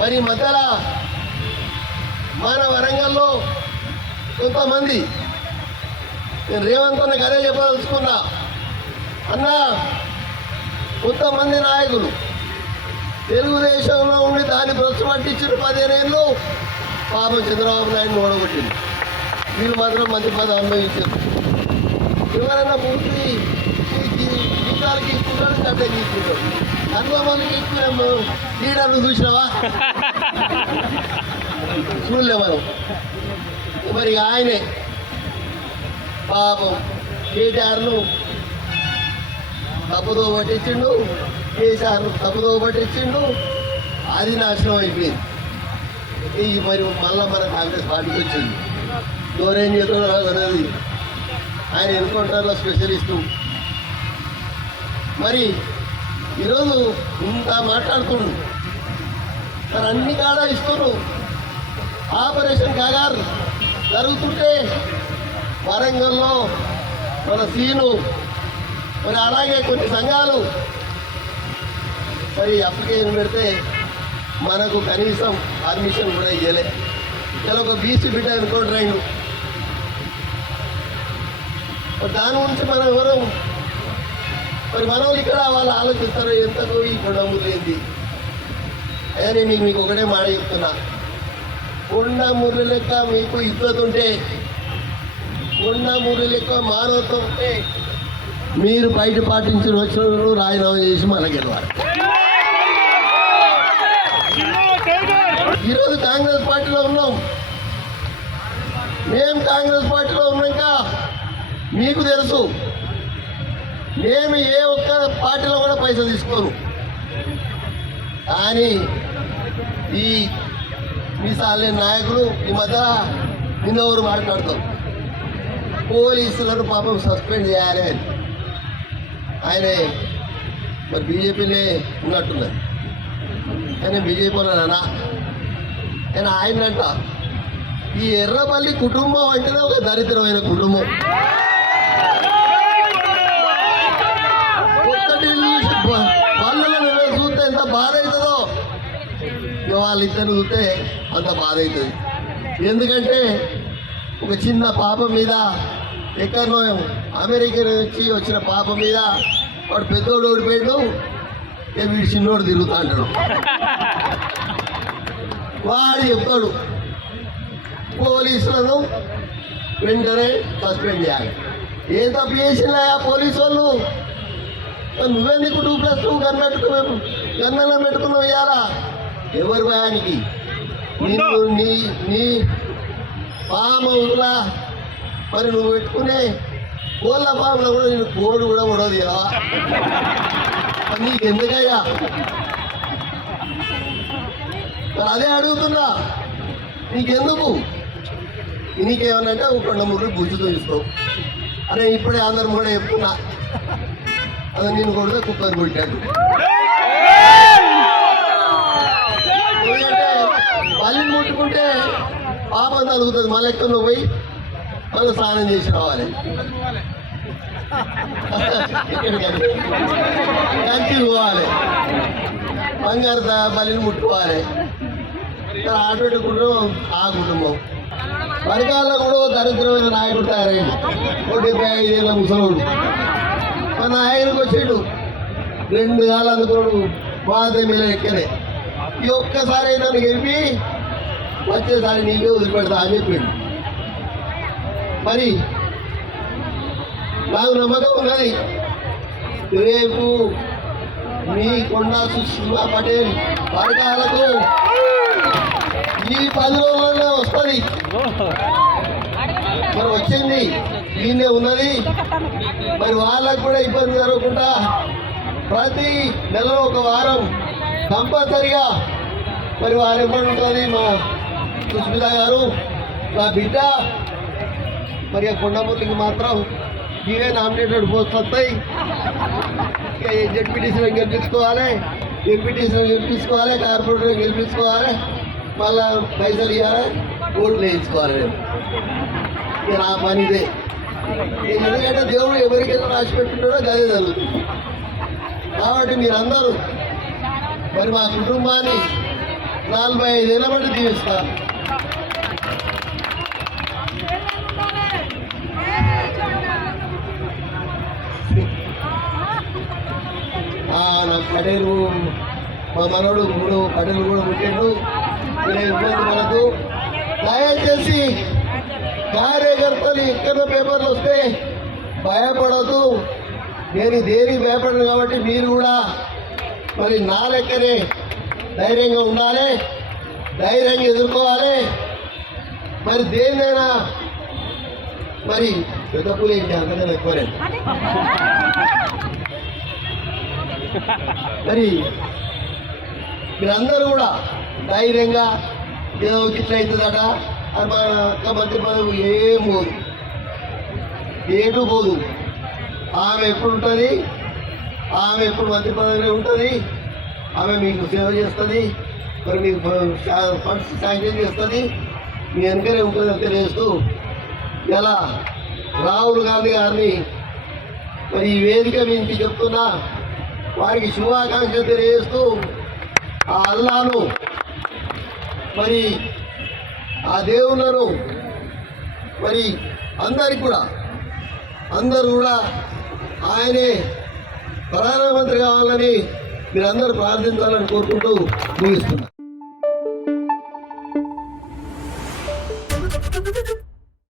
మరి మధ్యలో మన వరంగల్లో కొంతమంది నేను రేవంత్ అన్నకు అదే చెప్పదలుచుకున్నా. అన్న, కొంతమంది నాయకులు తెలుగుదేశంలో ఉండి దాన్ని భ్రష్టు పట్టించిన 15 ఏళ్ళు పాపం చంద్రబాబు నాయుడు ఓడగొట్టింది. వీళ్ళు మాత్రం మంత్రి పదవి అనుభవించారు. ఎవరైనా పూర్తి జీతాలకి ఇచ్చుకుంటాడు, గడ్డ తీసుకుంటాడు. అంతమందికి ఇచ్చిన లీడర్లు చూసినావా? చూడలే మనం. మరి ఆయనే పాపం కేటీఆర్ను తప్పుదో పట్టించిండు, కేసీఆర్ను తప్పుదో పట్టించిండు. అది నాశనం అయిపోయింది. ఈ మరి మళ్ళా మన కాంగ్రెస్ పార్టీకి వచ్చింది. ఎవరేం చేస్తున్నారో అనేది ఆయన ఎన్కౌంటర్లో స్పెషలిస్టు. మరి ఈరోజు ఇంత మాట్లాడుతుండ్రు, మరి అన్ని కాడ ఇస్తున్నారు. ఆపరేషన్ కాగారు జరుగుతుంటే వరంగల్లో మన సీను, మరి అలాగే కొన్ని సంఘాలు మరి అప్లికేషన్ పెడితే మనకు కనీసం పర్మిషన్ కూడా ఇవ్వలే. ఇలా ఒక బీసీ బిడ్డ ఎన్కౌంటర్ అయిండు. దాని గురించి మనం ఎవరు మరి మనం ఇక్కడ వాళ్ళు ఆలోచిస్తారు ఎంతకు ఈ కొండమూరు ఏంది అని. మీకు ఒకటే మాట చెప్తున్నా, కొండమూరు లెక్క మీకు ఇద్దరు ఉంటే, కొండమూరు లెక్క మానవత్వం ఉంటే మీరు బయట పాటించిన వచ్చిన రాజీనామా చేసి మన గెలవాలి. ఈరోజు కాంగ్రెస్ పార్టీలో ఉన్నాం. మేము కాంగ్రెస్ పార్టీలో ఉన్నాక మీకు తెలుసు, మేము ఏ ఒక్క పార్టీలో కూడా పైసలు తీసుకోను. కానీ ఈ మీసాలే నాయకులు ఈ మధ్య నిన్నెవరు మాట్లాడతాం, పోలీసులను పాపం సస్పెండ్ చేయాలి అని. ఆయనే మరి బీజేపీనే ఉన్నట్టున్నది. ఆయన బీజేపీలోనా? ఆయన ఆయనంట ఈ ఎర్రపల్లి కుటుంబం అంటేనే ఒక దరిద్రమైన కుటుంబం. వాళ్ళని చూస్తే ఎంత బాధ అవుతుందో వాళ్ళిద్దరిని చూస్తే అంత బాధ అవుతుంది. ఎందుకంటే ఒక చిన్న పాప మీద, ఎక్కడనో అమెరికా నుంచి వచ్చిన పాప మీద వాడు పెద్దోడు ఓడిపోయాడు, వీడు చిన్నోడు తిరుగుతా అంటాడు. వాడు చెప్తాడు పోలీసులను వెంటనే సస్పెండ్ చేయాలి. ఏం తప్పు చేసినా పోలీసు వాళ్ళు? నువ్వెందుకు 2+2 గన్నెలో పెట్టుకున్నావు ఇవాళ? ఎవరి భయానికి? నిన్ను నీ పాము హౌస్లా మరి నువ్వు పెట్టుకునే కోళ్ళ పాములో కూడా నేను కోడు కూడా ఉండదు కదా. నీకు ఎందుకయ్యా? అదే అడుగుతున్నా, నీకెందుకు? నీకేమన్నంటే ఒక 2-3 గుజ్జుతో ఇస్తావు. అరే ఇప్పుడే అందరం కూడా చెప్తున్నా, అది నేను కొడితే కుక్కర్ కొట్టాడు. ఎందుకంటే పల్లి ముట్టుకుంటే పాపం తగ్గుతుంది. మళ్ళీ ఎక్కడ పోయి మళ్ళీ స్నానం చేసి రావాలి, కంచి పోవాలి, బంగారు బలిని ముట్టుకోవాలి. అటువంటి కుటుంబం ఆ కుటుంబం. వర్గాల్లో కూడా దరిద్రమైన నాయకుడు తయారైంది. 75 ఏళ్ళ ముసలోడు మన నాయకుడికి వచ్చాడు. 2 కాళ్ళు అందుకోడు, బాధ మీద ఎక్కనే. ఈ ఒక్కసారి అయితే గెలిపి వచ్చేసారి నీకే వదిలిపెడతా అని చెప్పిండు. మరి నాకు నమ్మకం ఉన్నది, రేపు మీ కొండా సుష్మా పటేల్ వర్గాలకు ఈ 10 రోజుల్లో వస్తుంది. మరి వచ్చింది, దీన్నే ఉన్నది. మరి వాళ్ళకు కూడా ఇబ్బంది జరగకుండా ప్రతి నెలలో 1 వారం కంపల్సరిగా మరి వారు ఎప్పుడు ఉంటుంది. మా సుష్మిత గారు నా బిడ్డ మరి ఆ కొండమూర్తికి మాత్రం ఇవే నామినేటెడ్ పోస్ట్ వస్తాయి. జెడ్పీటీసీలో గెలిపించుకోవాలి, ఎంపీటీసీలో గెలిపించుకోవాలి, కార్పొరేటర్లో గెలిపించుకోవాలి, మళ్ళా పైసలు ఇవ్వాలి, ఓట్లు వేయించుకోవాలి. ఇక నా పని ఇదే. ఎందుకంటే దేవుడు ఎవరికైనా రాసి పెట్టుకుంటాడో అదే జరుగుతుంది. కాబట్టి మీరందరూ మరి మా కుటుంబాన్ని 45 ఏళ్ళ బట్టి జీవిస్తా. నాకు కటేరు మా మనోడు ఇప్పుడు కటేరు కూడా పుట్టిండు. ఇబ్బంది మనకు దయచేసి కార్యకర్తలు ఎక్కడ పేపర్లు వస్తే భయపడదు. నేను దేనికి భయపడను కాబట్టి మీరు కూడా మరి నా లెక్కనే ధైర్యంగా ఉండాలి, ధైర్యంగా ఎదుర్కోవాలి. మరి దేన్నైనా మరి పెద్ద పూలు ఏంటి అంతకన్నా ఎక్కువనే. మరి మీరందరూ కూడా ధైర్యంగా ఏదో ఇట్లా అవుతుందట అది మన మంత్రి పదవి ఏం పోదు, ఏటు పోదు. ఆమె ఎప్పుడు ఉంటుంది, ఆమె ఎప్పుడు మంత్రి పదవిలో ఉంటుంది. ఆమె మీకు సేవ చేస్తుంది, మరి మీకు ఫండ్స్ శాంక్షన్ చేస్తుంది, మీ వెనుకనే ఉంటుందని తెలియజేస్తూ ఇలా రాహుల్ గాంధీ గారిని మరి ఈ వేదిక మీకు చెప్తున్నా, వారికి శుభాకాంక్షలు తెలియజేస్తూ ఆ అల్లాను మరి ఆ దేవుళ్ళను మరి అందరూ కూడా ఆయనే ప్రధానమంత్రి కావాలని మీరందరూ ప్రార్థించాలని కోరుకుంటూ ముగిస్తున్నారు.